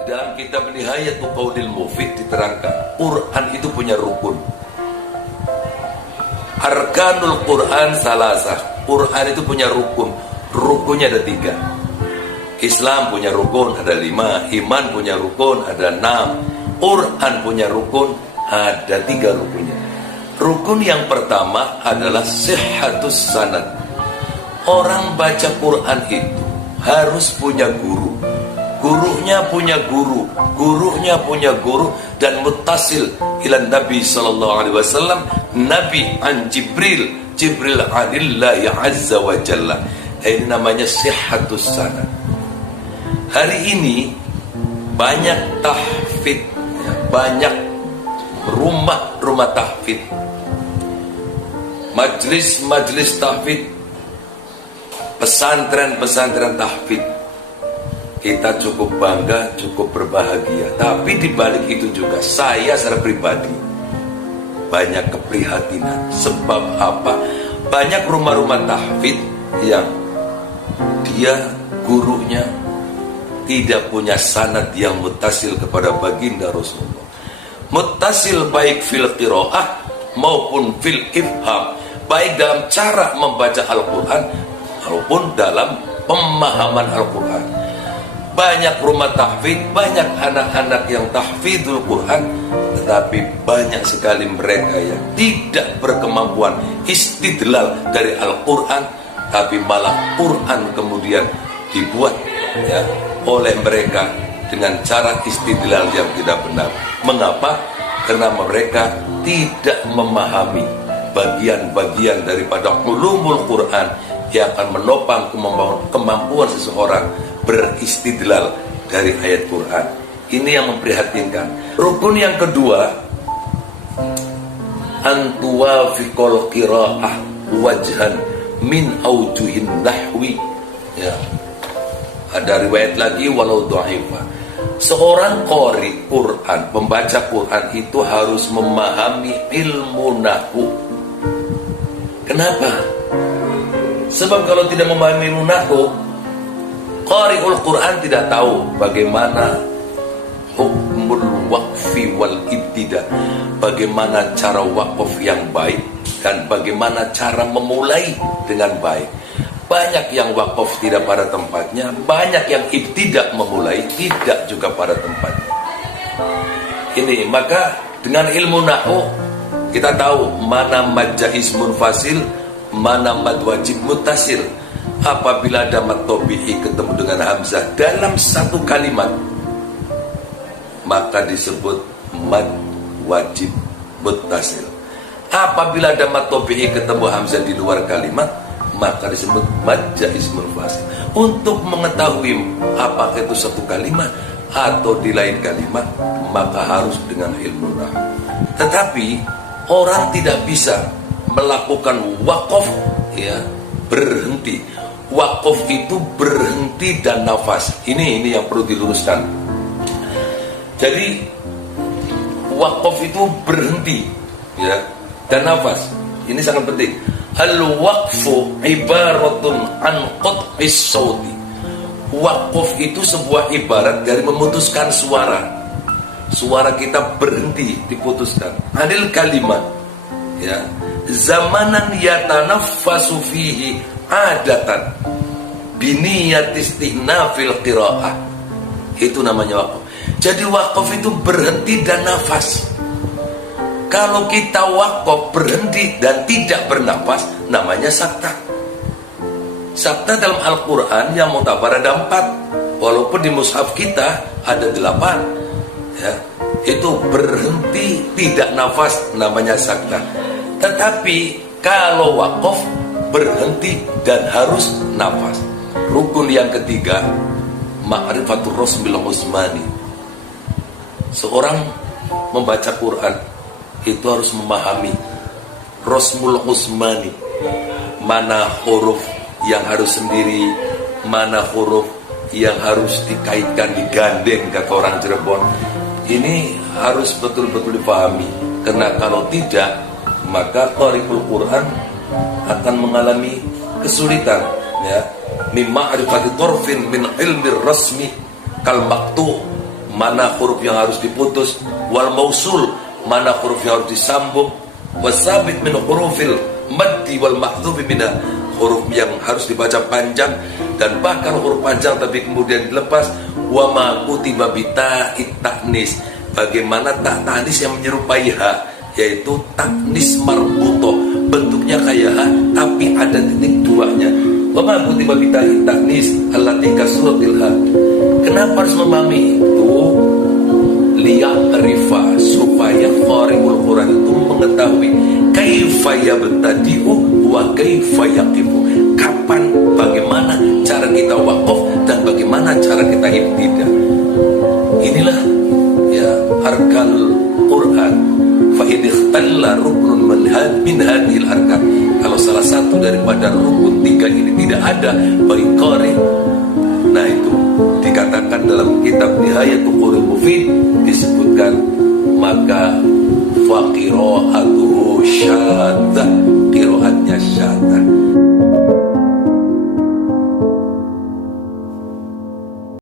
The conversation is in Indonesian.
Di dalam kitab Nihayatul Qaulil Mufid diterangkan, Quran itu punya rukun. Arkanul Quran salasah. Quran itu punya rukun. Rukunnya ada 3. Islam punya rukun ada 5. Iman punya rukun ada 6. Quran punya rukun ada 3 rukunnya. Rukun yang pertama adalah sihhatus sanad. Orang baca Quran itu harus punya guru. Gurunya punya guru, gurunya punya guru, dan muttasil ila Nabi sallallahu alaihi wasallam, Nabi an Jibril, Jibril anillahi azza wa jalla. Ini namanya sihhatus sanad. Hari ini banyak tahfidz, banyak rumah-rumah tahfidz, majelis-majelis tahfidz, pesantren-pesantren tahfidz. Kita cukup bangga, cukup berbahagia. Tapi dibalik itu juga saya secara pribadi banyak keprihatinan. Sebab apa? Banyak rumah-rumah tahfidz yang dia gurunya tidak punya sanad yang muttasil kepada baginda Rasulullah. Muttasil baik fil qiraah maupun fil ifham, baik dalam cara membaca Al-Quran maupun dalam pemahaman Al-Quran. Banyak rumah tahfidz, banyak anak-anak yang tahfidzul Quran, tetapi banyak sekali mereka yang tidak berkemampuan istidlal dari Al-Quran, tapi malah Quran kemudian dibuat ya oleh mereka dengan cara istidlal yang tidak benar. Mengapa? Karena mereka tidak memahami bagian-bagian daripada ulumul Quran yang akan menopang kemampuan seseorang beristidlal dari ayat Quran. Ini yang memprihatinkan. Rukun yang kedua, antuwafiqul qiraah wajhan min aujuhin nahwi. Ya. Ada riwayat lagi walau dhaifah. Seorang qari Quran, pembaca Quran itu harus memahami ilmu nahwu. Kenapa? Sebab kalau tidak memahami ilmu nahwu, qari'ul Quran tidak tahu bagaimana hukmul waqfi wal ibtida, bagaimana cara wakaf yang baik dan bagaimana cara memulai dengan baik. Banyak yang wakaf tidak pada tempatnya, banyak yang ibtidak memulai tidak juga pada tempatnya. Ini maka dengan ilmu nahwu kita tahu mana mad jaiz munfasil, mana mad wajib muttasil. Apabila ada mad tabi'i ketemu dengan hamzah dalam satu kalimat, maka disebut mad wajib muttasil. Apabila ada mad tabi'i ketemu hamzah di luar kalimat, maka disebut mad jaiz munfasil. Untuk mengetahui apakah itu satu kalimat atau di lain kalimat, maka harus dengan ilmu nahwu. Tetapi orang tidak bisa melakukan wakaf ya berhenti. Wakaf itu berhenti dan nafas. Ini yang perlu diluruskan. Jadi wakaf itu berhenti ya dan nafas. Ini sangat penting. Al-waqfu ibaratun an qat'is sauti. Wakaf itu sebuah ibarat dari memutuskan suara. Suara kita berhenti, diputuskan. Anil kalimat ya. Zamanan yatanaffasu fihi adatan biniyat istinafil qiraah. Itu namanya wakaf. Jadi wakaf itu berhenti dan nafas. Kalau kita wakaf berhenti dan tidak bernafas, namanya sakta. Sakta dalam Al-Quran yang mutabar ada 4, walaupun di mushaf kita ada 8 ya. Itu berhenti tidak nafas, namanya sakta. Tetapi kalau wakaf berhenti dan harus nafas. Rukun yang ketiga, ma'rifatul rasmil usmani. Seorang membaca Quran itu harus memahami rasmul usmani, mana huruf yang harus sendiri, mana huruf yang harus dikaitkan, digandeng, kata orang Cirebon. Ini harus betul-betul dipahami, karena kalau tidak, maka qari'ul Quran akan mengalami kesulitan ya. Mimma arifati torfin min ilmi rasmi kal maktu mana huruf yang harus diputus, wal mausul, mana huruf yang harus disambung, wasabit min hurufil maddi wal mahdhufi min huruf yang harus dibaca panjang, dan bahkan huruf panjang tapi kemudian dilepas, wa ma kutiba bita'it ta'nis, bagaimana tak ta'nis yang menyerupai ha, yaitu taknis marbuto, bentuknya kayak ha tapi ada titik duanya. Wa ma kutiba bita'it ta'nis allati kasratil ha. Kenapa harus memahami itu? Liya'rifa, supaya qari'ul Quran itu mengetahui kaifa yabtadi'u wa kaifa yaqifu, kapan, bagaimana cara kita waqaf dan bagaimana cara kita ibtida. Inilah ya arkanul Quran. Fa in ikhtalla ruknun min hadhil arkan, kalau salah satu daripada rukun 3 ini tidak ada bagi qari, nah itu dikatakan dalam kitab Nihayatul Qur'an Mufid disebutkan, maka faqira'atuhu